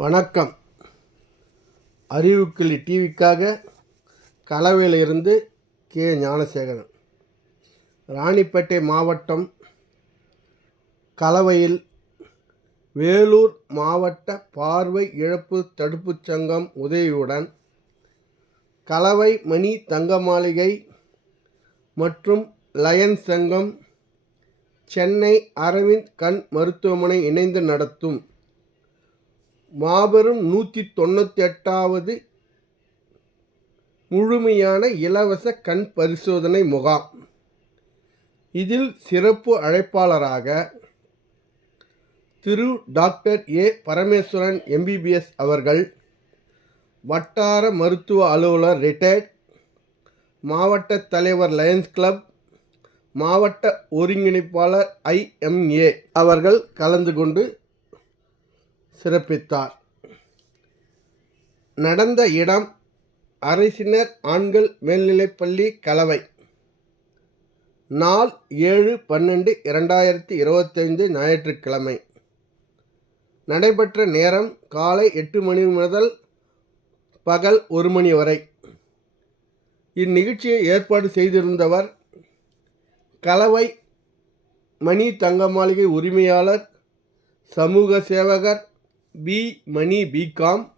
வணக்கம். அறிவுக்கிளி டிவிக்காக கலவையிலிருந்து கே. ஞானசேகரன். ராணிப்பேட்டை மாவட்டம் கலவையில் வேலூர் மாவட்ட பார்வை இழப்பு தடுப்புச் சங்கம் உதவியுடன் கலவை மணி தங்க மாளிகை மற்றும் லயன் சங்கம் சென்னை அரவிந்த் கண் மருத்துவமனை இணைந்து நடத்தும் மாபெரும் நூற்றி தொண்ணூற்றி எட்டாவது முழுமையான இலவச கண் பரிசோதனை முகாம். இதில் சிறப்பு அழைப்பாளராக Thiru doctor A Parameswaran MBBS அவர்கள் வட்டார மருத்துவ அலுவலர் ரிட்டையர்ட் மாவட்ட தலைவர் லயன்ஸ் கிளப் மாவட்ட ஒருங்கிணைப்பாளர் ஐஎம்ஏ அவர்கள் கலந்து கொண்டு சிறப்பித்தார். நடந்த இடம் அரசினர் ஆண்கள் மேல்நிலைப்பள்ளி கலவை. நாள் ஏழு பன்னெண்டு இரண்டாயிரத்தி இருபத்தைந்து ஞாயிற்றுக்கிழமை. நடைபெற்ற நேரம் காலை எட்டு மணி முதல் பகல் ஒரு மணி வரை. இந்நிகழ்ச்சியை ஏற்பாடு செய்திருந்தவர் கலவை மணி தங்க மாளிகை உரிமையாளர் சமூக சேவகர் பி மணி பிகாம்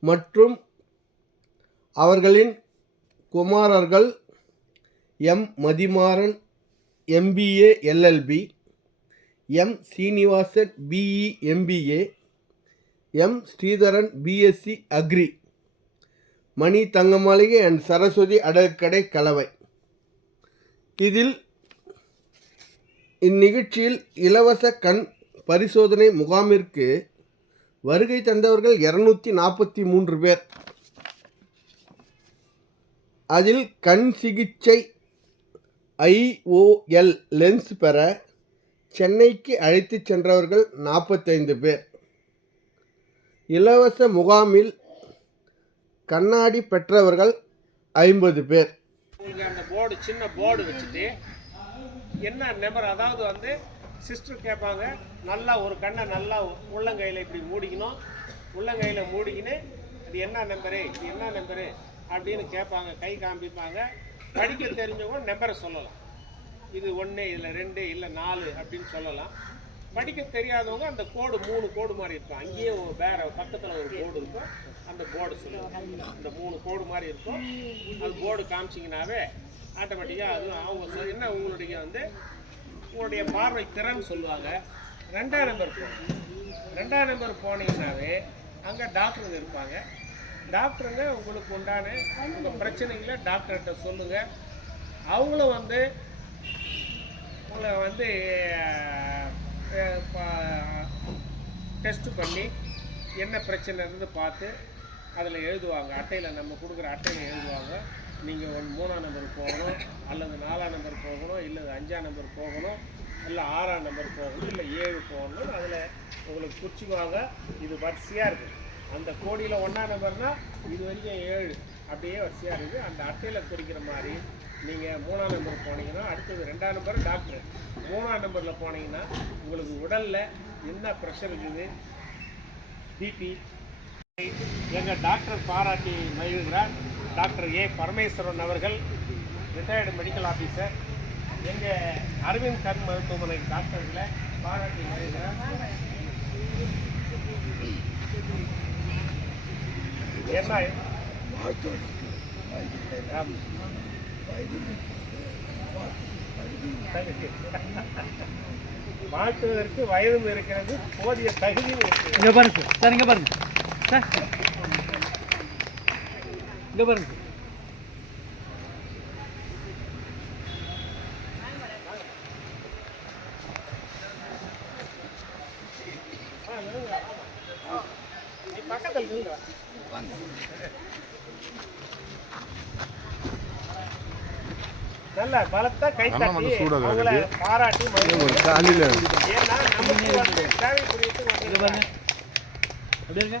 மற்றும் அவர்களின் குமாரர்கள் M. Mathimaran MBA LLB M. Srinivasan BE MBA M. Sridharan BSc agri Mani Thangamaligai and Saraswathi Adakkadai Kalavai. இதில் இந்நிகழ்ச்சியில் இலவச கண் பரிசோதனை முகாமிற்கு வருகை தந்தவர்கள் இரநூத்தி நாற்பத்தி மூன்று பேர். அதில் கண் சிகிச்சை ஐஓஎல் லென்ஸ் பெற சென்னைக்கு அழைத்துச் சென்றவர்கள் நாற்பத்தைந்து பேர். இலவச முகாமில் கண்ணாடி பெற்றவர்கள் ஐம்பது பேர். உங்களுக்கு அந்த போர்டு சின்ன போர்டு வச்சுட்டு என்ன நம்பர் அதாவது வந்து சிஸ்டர் கேட்பாங்க நல்லா ஒரு கண்ணை நல்லா உள்ளங்கையில் இப்படி மூடிக்கணும். உள்ளங்கையில் மூடிக்கின்னு அது என்ன நம்பரு இது என்ன நம்பரு அப்படின்னு கேட்பாங்க கை காமிப்பாங்க படிக்க தெரிஞ்சவங்க நம்பரை சொல்லலாம். இது ஒன்று இதில் ரெண்டு இல்லை நாலு அப்படின்னு சொல்லலாம். படிக்க தெரியாதவங்க அந்த கோடு மூணு கோடு மாதிரி இருக்கும். அங்கேயே ஒரு வேற பக்கத்தில் ஒரு கோடு இருக்கும். அந்த போர்டு சொல்லுவாங்க. அந்த மூணு கோடு மாதிரி இருக்கும். அது போர்டு காமிச்சிங்கனாவே ஆட்டோமேட்டிக்காக அதுவும் அவங்க என்ன உங்களுடைய வந்து உங்களுடைய பார்வை திறன் சொல்லுவாங்க. ரெண்டாம் நம்பர் போகணும் ரெண்டாம் நம்பர் போனீங்கன்னாவே அங்கே டாக்டருங்க இருப்பாங்க. டாக்டருங்க உங்களுக்கு உண்டான உங்கள் பிரச்சனைகளை டாக்டர்கிட்ட சொல்லுங்கள் அவங்களும் வந்து உங்களை வந்து டெஸ்ட் பண்ணி என்ன பிரச்சனை இருந்து பார்த்து அதில் எழுதுவாங்க. அட்டையில் நம்ம கொடுக்குற அட்டையில் எழுதுவாங்க. நீங்கள் ஒன் மூணாம் நம்பர் போகணும் அல்லது நாலாம் நம்பர் போகணும் இல்லை அஞ்சாம் நம்பர் போகணும் இல்லை ஆறாம் நம்பர் போகணும் இல்லை ஏழு போகணும் அதில் உங்களுக்கு குறிச்சிக்குவாங்க இது வரிசையாக இருக்குது அந்த கோடியில் ஒன்றாம் நம்பர்னால் இது வரைக்கும் ஏழு. அப்படியே வரிசையாக இருக்குது அந்த அட்டையில் குறிக்கிற மாதிரி நீங்கள் மூணாம் நம்பர் போனீங்கன்னா அடுத்தது ரெண்டாம் நம்பர் டாக்டர் மூணாம் நம்பரில் போனீங்கன்னா உங்களுக்கு உடலில் என்ன ப்ரெஷர் இருக்குது? பிபி எங்கள் டாக்டர் பாராட்டி மகிழ்கிறார். டாக்டர் ஏ பரமேஸ்வரன் அவர்கள் ரிட்டையர்டு மெடிக்கல் ஆஃபீஸர் எங்கள் அரவிந்த் கண் மருத்துவமனை டாக்டர்களை பாராட்டி மகிழ்கிறார் என்ன? ஆம். வயதும் இருக்கிறது போதிய தகுதியும் இருக்கு இங்க பாருங்க சார் இங்கே பாருங்க. சார். இங்க பாருங்க பக்கத்தில். நல்ல பலத்த கை தட்டி அவங்கள பாராட்டி மகிழ்வு. ஏன்னா நமக்கு வந்து அப்படியே